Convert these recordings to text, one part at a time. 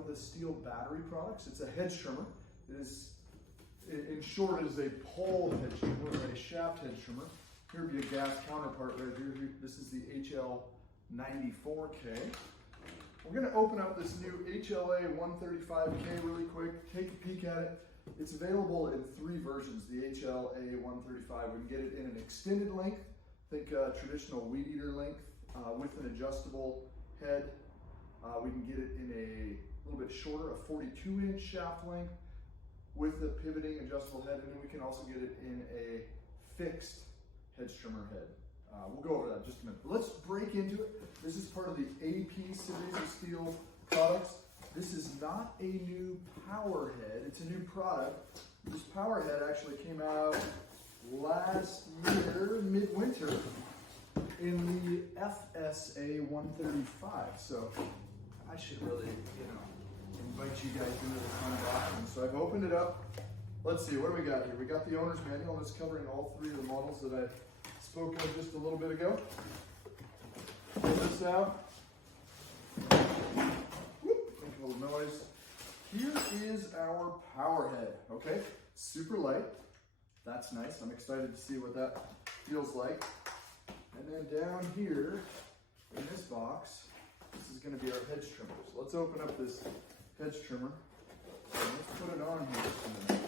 of the Stihl battery products. It's a hedge trimmer. It is, in short, it is a pole hedge trimmer or a shaft hedge trimmer. Here would be a gas counterpart right here. This is the HLA135K. We're going to open up this new HLA135K really quick, take a peek at it. It's available in 3 versions, the HLA135. We can get it in an extended length, think traditional weed eater length, with an adjustable head. We can get it in a little bit shorter, a 42-inch shaft length with a pivoting adjustable head, and then we can also get it in a fixed hedge trimmer head. We'll go over that in just a minute. But let's break into it. This is part of the AP series of Stihl products. This is not a new power head, it's a new product. This power head actually came out last year, midwinter, in the FSA 135. So I should really, invite you guys into this unboxing. So I've opened it up. Let's see, what do we got here? We got the owner's manual that's covering all 3 of the models that I spoke of just a little bit ago. Pull this out. Whoop, make a little noise. Here is our power head, okay? Super light. That's nice. I'm excited to see what that feels like. And then down here in this box, this is going to be our hedge trimmer. So let's open up this hedge trimmer and let's put it on here just a minute.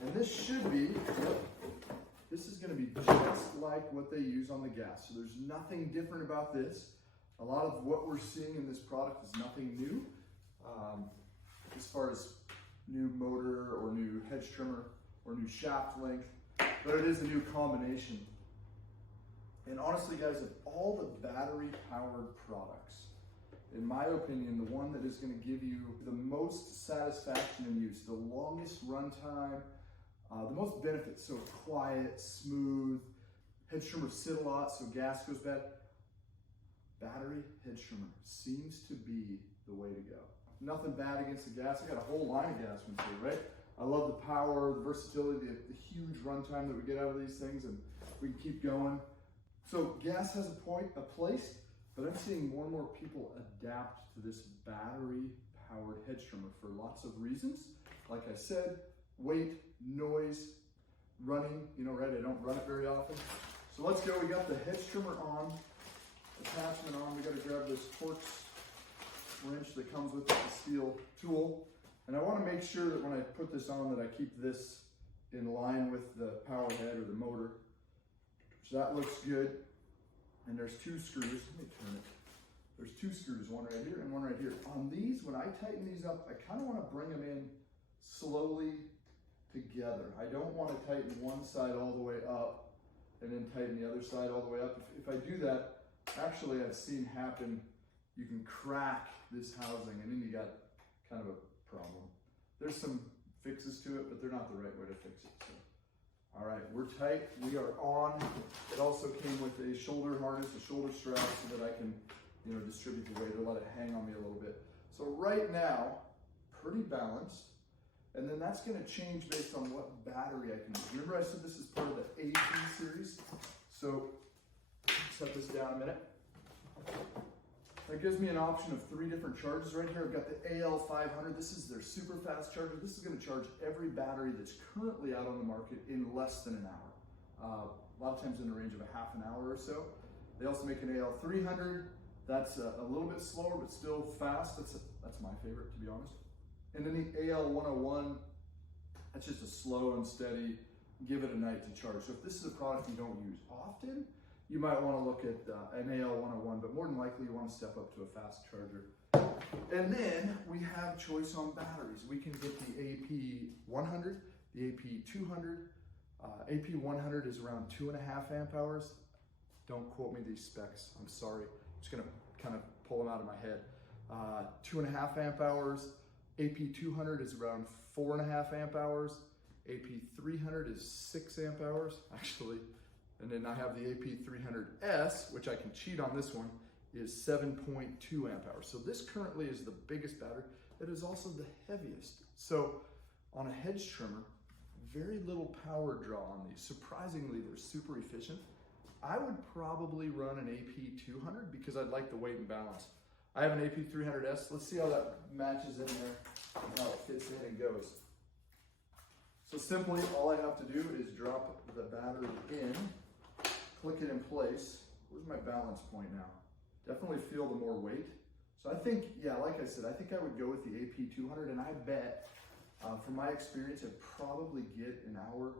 And this should be, this is going to be just like what they use on the gas. So there's nothing different about this. A lot of what we're seeing in this product is nothing new as far as new motor or new hedge trimmer or new shaft length, but it is a new combination. And honestly, guys, of all the battery-powered products, in my opinion, the one that is going to give you the most satisfaction in use, the longest runtime, the most benefits, so quiet, smooth, hedge trimmer sit a lot, so gas goes bad. Battery hedge trimmer seems to be the way to go. Nothing bad against the gas. I got a whole line of gas ones here, right? I love the power, the versatility, the huge runtime that we get out of these things, and we can keep going. So gas has a place, but I'm seeing more and more people adapt to this battery-powered hedge trimmer for lots of reasons. Like I said, weight, noise, running, right? I don't run it very often. So let's go. We got the hedge trimmer on, attachment on. We got to grab this Torx wrench that comes with the Stihl tool. And I want to make sure that when I put this on that I keep this in line with the power head or the motor. So that looks good. And there's 2 screws. Let me turn it. There's 2 screws, one right here and one right here. On these, when I tighten these up, I kind of want to bring them in slowly together. I don't want to tighten one side all the way up and then tighten the other side all the way up. If I do that, actually I've seen happen, you can crack this housing and then you got kind of a problem. There's some fixes to it, but they're not the right way to fix it. So. All right, we're tight, we are on. It also came with a shoulder harness, a shoulder strap, so that I can, distribute the weight or let it hang on me a little bit. So right now, pretty balanced. And then that's gonna change based on what battery I can use. Remember I said this is part of the AP series? So set this down a minute. That gives me an option of 3 different charges right here. I've got the AL500. This is their super fast charger. This is going to charge every battery that's currently out on the market in less than an hour. A lot of times in the range of a half an hour or so. They also make an AL300. That's a little bit slower, but still fast. That's my favorite, to be honest. And then the AL101, that's just a slow and steady, give it a night to charge. So if this is a product you don't use often, you might want to look at an AL101, but more than likely you want to step up to a fast charger. And then we have choice on batteries. We can get the AP100, the AP200. AP100 is around 2.5 amp hours. Don't quote me these specs, I'm sorry. I'm just gonna kind of pull them out of my head. 2.5 amp hours. AP200 is around 4.5 amp hours. AP300 is 6 amp hours, actually. And then I have the AP300S, which I can cheat on this one, is 7.2 amp hours. So this currently is the biggest battery. It is also the heaviest. So on a hedge trimmer, very little power draw on these. Surprisingly, they're super efficient. I would probably run an AP200 because I'd like the weight and balance. I have an AP300S. Let's see how that matches in there and how it fits in and goes. So simply, all I have to do is drop the battery in, click it in place. Where's my balance point now? Definitely feel the more weight. So I think, yeah, like I said, I think I would go with the AP200, and I bet, from my experience, I'd probably get an hour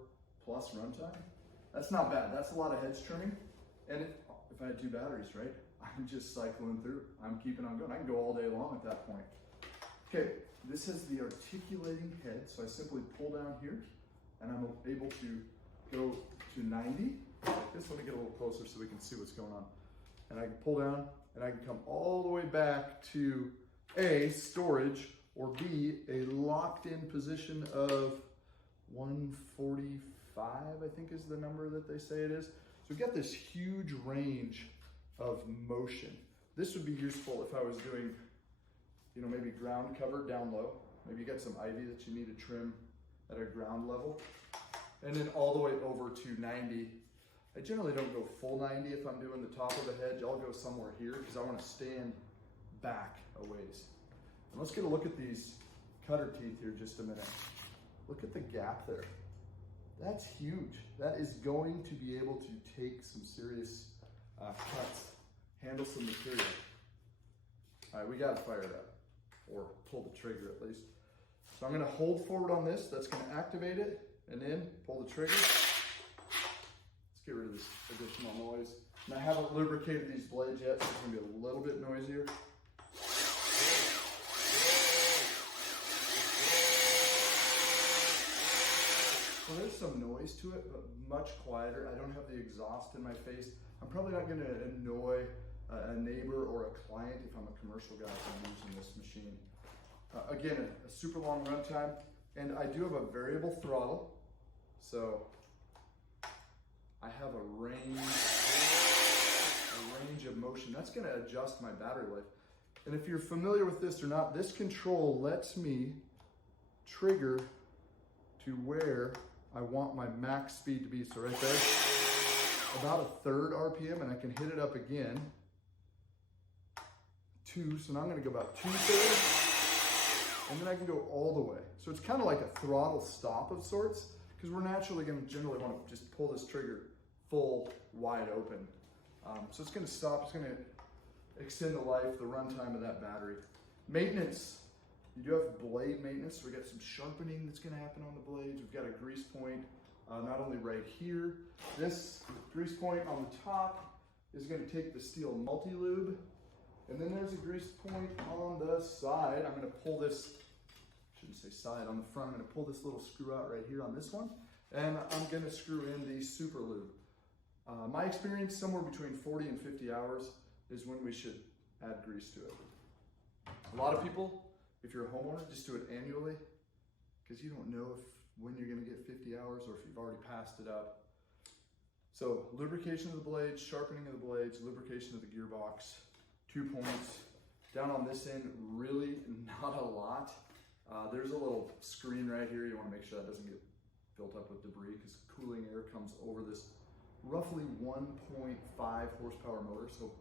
plus runtime. That's not bad. That's a lot of hedge trimming. And if I had 2 batteries, right, I'm just cycling through. I'm keeping on going. I can go all day long at that point. Okay, this is the articulating head. So I simply pull down here, and I'm able to go to 90. Like this. Let me get a little closer so we can see what's going on. And I can pull down, and I can come all the way back to A, storage, or B, a locked in position of 145, I think is the number that they say it is. So we've got this huge range of motion. This would be useful if I was doing, you know, maybe ground cover down low. Maybe you got some ivy that you need to trim at a ground level. And then all the way over to 90. I generally don't go full 90 if I'm doing the top of the hedge. I'll go somewhere here because I want to stand back a ways. And let's get a look at these cutter teeth here just a minute. Look at the gap there. That's huge. That is going to be able to take some serious cuts, handle some material. All right, we got to fire it up, or pull the trigger at least. So I'm going to hold forward on this. That's going to activate it, and then pull the trigger. Let's get rid of this additional noise. And I haven't lubricated these blades yet, so it's going to be a little bit noisier. So there's some noise to it, but much quieter. I don't have the exhaust in my face. I'm probably not going to annoy a neighbor or a client if I'm a commercial guy if I'm using this machine. Again, a super long runtime, and I do have a variable throttle, so I have a range of motion. That's going to adjust my battery life. And if you're familiar with this or not, this control lets me trigger to where I want my max speed to be. So right there, about 1/3 RPM, and I can hit it up again. 2, so now I'm gonna go about 2/3, and then I can go all the way. So it's kind of like a throttle stop of sorts, because we're naturally gonna generally wanna just pull this trigger full, wide open. So it's gonna stop, it's gonna extend the life, the runtime of that battery. Maintenance. You do have blade maintenance, so we got some sharpening that's gonna happen on the blades. We've got a grease point, not only right here. This grease point on the top is gonna take the Stihl multi-lube, and then there's a grease point on the side. I'm gonna pull this, shouldn't say side, on the front. I'm gonna pull this little screw out right here on this one, and I'm gonna screw in the super lube. My experience, somewhere between 40 and 50 hours is when we should add grease to it. A lot of people, if you're a homeowner, just do it annually, because you don't know when you're going to get 50 hours or if you've already passed it up. So lubrication of the blades, sharpening of the blades, lubrication of the gearbox, 2 points. Down on this end, really not a lot. There's a little screen right here. You want to make sure that doesn't get built up with debris, because cooling air comes over this roughly 1.5 horsepower motor. So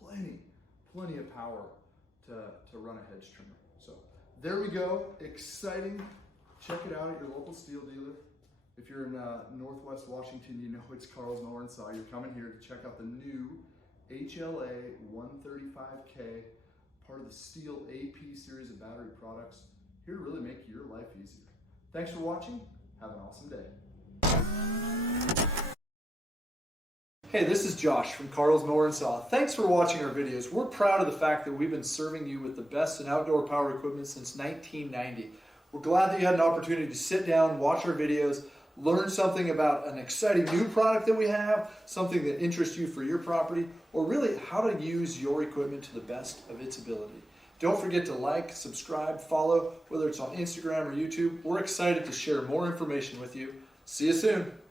plenty of power to run a hedge trimmer. So there we go, exciting. Check it out at your local Stihl dealer. If you're in Northwest Washington, you know it's Carl's Mower and Saw. You're coming here to check out the new HLA135K, part of the Stihl AP series of battery products, here to really make your life easier. Thanks for watching. Have an awesome day. Hey, this is Josh from Carl's Mower and Saw. Thanks for watching our videos. We're proud of the fact that we've been serving you with the best in outdoor power equipment since 1990. We're glad that you had an opportunity to sit down, watch our videos, learn something about an exciting new product that we have, something that interests you for your property, or really how to use your equipment to the best of its ability. Don't forget to like, subscribe, follow, whether it's on Instagram or YouTube. We're excited to share more information with you. See you soon.